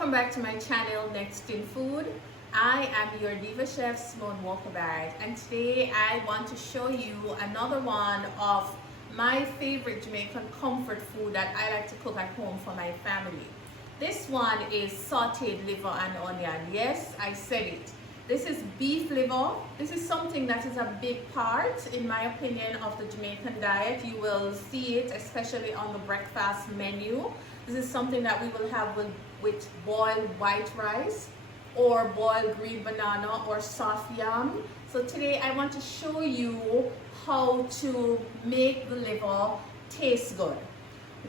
Welcome back to my channel, Next in Food. I am your diva chef, Walker-Barrett, and today I want to show you another one of my favorite Jamaican comfort food that I like to cook at home for my family. This one is sauteed liver and onion. Yes, I said it. This is beef liver. This is something that is a big part, in my opinion, of the Jamaican diet. You will see it especially on the breakfast menu. This is something that we will have with boiled white rice or boiled green banana or soft yam. So today I want to show you how to make the liver taste good.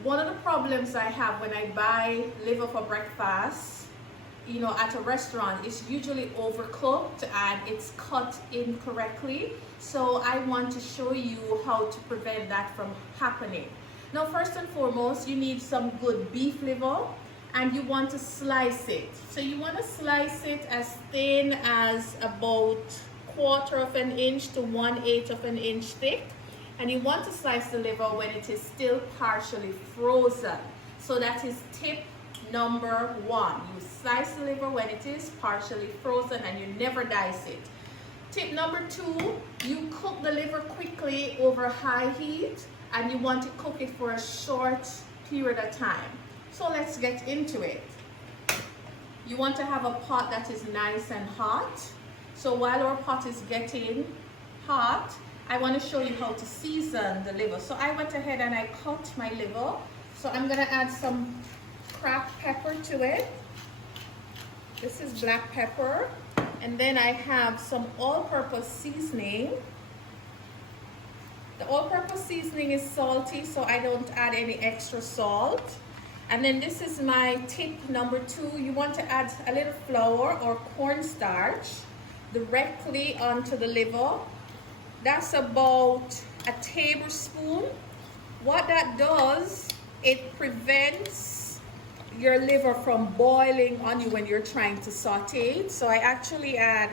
One of the problems I have when I buy liver for breakfast, at a restaurant, it's usually overcooked and it's cut incorrectly. So I want to show you how to prevent that from happening. Now, first and foremost, you need some good beef liver and you want to slice it. So you want to slice it as thin as about 1/4 of an inch to 1/8 of an inch thick. And you want to slice the liver when it is still partially frozen. So that is tip number 1. You slice the liver when it is partially frozen and you never dice it. Tip number 2, you cook the liver quickly over high heat and you want to cook it for a short period of time. So let's get into it. You want to have a pot that is nice and hot. So while our pot is getting hot, I want to show you how to season the liver. So I went ahead and I cut my liver. So I'm going to add some cracked pepper to it. This is black pepper. And then I have some all-purpose seasoning. The all-purpose seasoning is salty, so I don't add any extra salt. And then this is my tip number 2. You want to add a little flour or cornstarch directly onto the liver. That's about a tablespoon. What that does, it prevents your liver from boiling on you when you're trying to saute it. So I actually add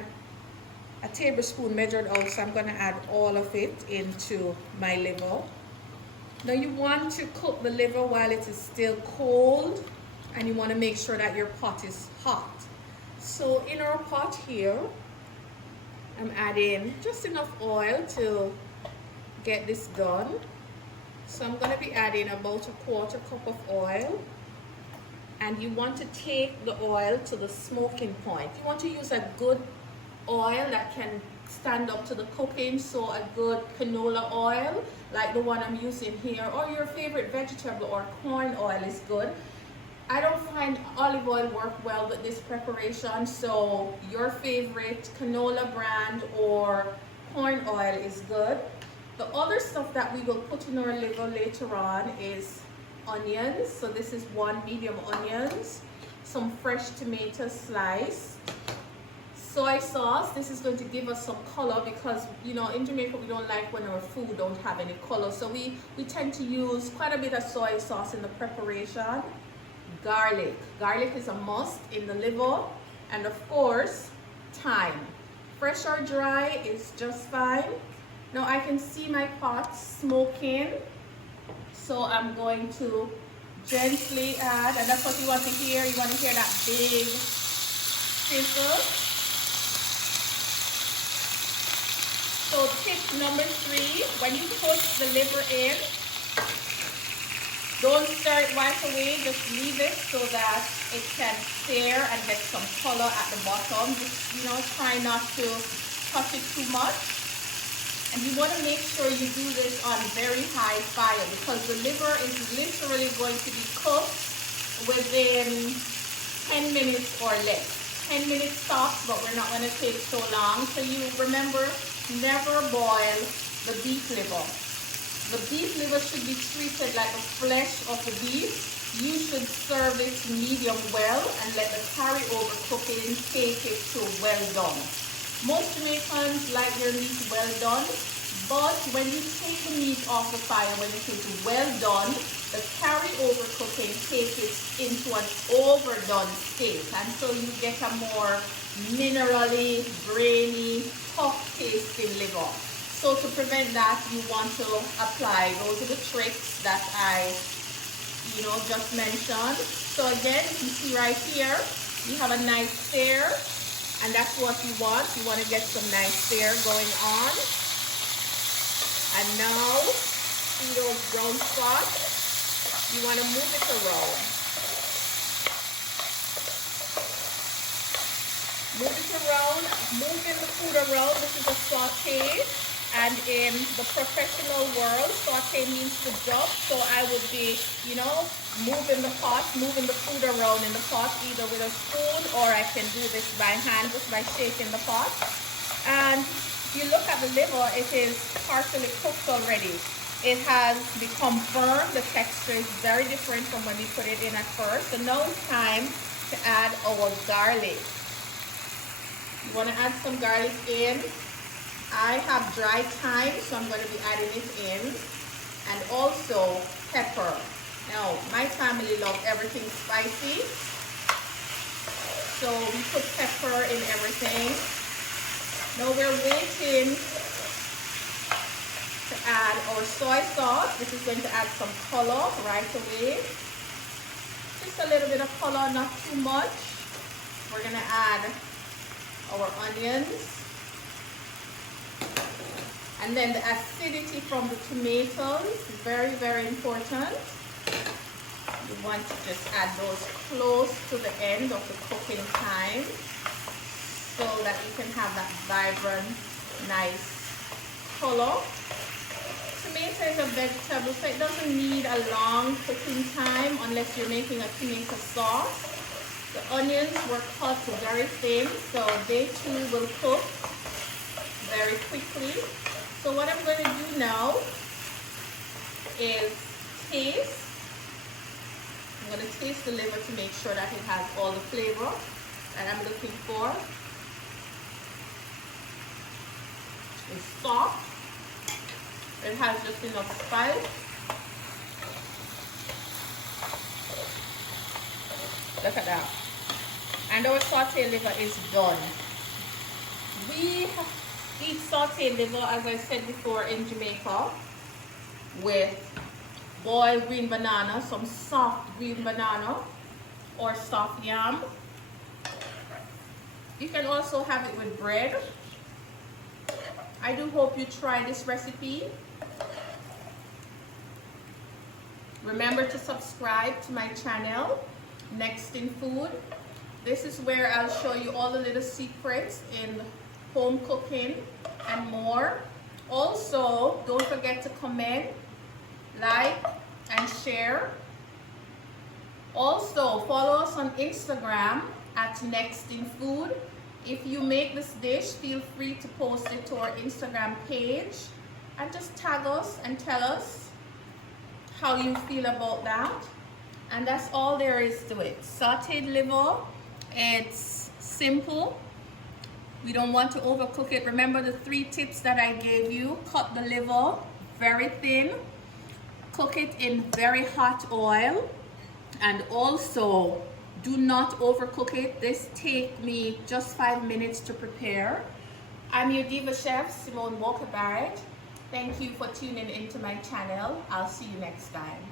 a tablespoon measured out, so I'm going to add all of it into my liver. Now you want to cook the liver while it is still cold, and you want to make sure that your pot is hot. So in our pot here, I'm adding just enough oil to get this done. So I'm going to be adding about 1/4 cup of oil. And you want to take the oil to the smoking point. You want to use a good oil that can stand up to the cooking, so a good canola oil like the one I'm using here, or your favorite vegetable or corn oil is good. I don't find olive oil work well with this preparation, so your favorite canola brand or corn oil is good. The other stuff that we will put in our liver later on is onions. So this is 1 medium onions, some fresh tomatoes sliced, soy sauce. This is going to give us some color because in Jamaica we don't like when our food don't have any color, so we tend to use quite a bit of soy sauce in the preparation. Garlic is a must in the liver, and of course thyme. Fresh or dry is just fine. Now I can see my pot smoking, so I'm going to gently add, and that's what you want to hear. You want to hear that big sizzle. So tip number 3, when you put the liver in, don't stir it right away. Just leave it so that it can sear and get some color at the bottom. Just try not to touch it too much. And you want to make sure you do this on very high fire because the liver is literally going to be cooked within 10 minutes or less. 10 minutes tops, but we're not going to take so long. So you remember, never boil the beef liver. The beef liver should be treated like the flesh of the beef. You should serve it medium well and let the carryover cooking take it to well done. Most Jamaicans like their meat well done, but when you take the meat off the fire, when it is well done, the carryover cooking takes it into an overdone state, and so you get a more minerally, grainy, tough tasting liver. So to prevent that, you want to apply, those are the tricks that I you know, just mentioned. So again, you see right here, we have a nice stir, and that's what you want. You want to get some nice stir going on. And now, see those brown spots? You want to move it around. Move it around, moving the food around. This is a saute, and in the professional world, saute means to dub. So I would be, you know, moving the pot, moving the food around in the pot, either with a spoon, or I can do this by hand, just by shaking the pot. And if you look at the liver, it is partially cooked already. It has become firm. The texture is very different from when we put it in at first. So now it's time to add our garlic. You want to add some garlic in. I have dry thyme, so I'm going to be adding it in. And also pepper. Now, my family loves everything spicy, so we put pepper in everything. Now we're waiting to add our soy sauce. This is going to add some color right away. Just a little bit of color, not too much. We're going to add our onions, and then the acidity from the tomatoes is very, very important. You want to just add those close to the end of the cooking time so that you can have that vibrant, nice color. Tomato is a vegetable, so it doesn't need a long cooking time unless you're making a tomato sauce. The onions were cut very thin, so they too will cook very quickly. So what I'm going to do now is taste. I'm going to taste the liver to make sure that it has all the flavor that I'm looking for. It's soft. It has just enough spice. Look at that. And our sauteed liver is done. We eat sauteed liver, as I said before, in Jamaica with boiled green banana, some soft green banana or soft yam. You can also have it with bread. I do hope you try this recipe. Remember to subscribe to my channel, Next in Food. This is where I'll show you all the little secrets in home cooking and more. Also, don't forget to comment, like, and share. Also, follow us on Instagram at Next in Food. If you make this dish, feel free to post it to our Instagram page and just tag us and tell us how you feel about that. And that's all there is to it. Sauteed liver, it's simple. We don't want to overcook it. Remember the 3 tips that I gave you. Cut the liver very thin. Cook it in very hot oil. And also, do not overcook it. This takes me just 5 minutes to prepare. I'm your diva chef, Walker-Barrett. Thank you for tuning into my channel. I'll see you next time.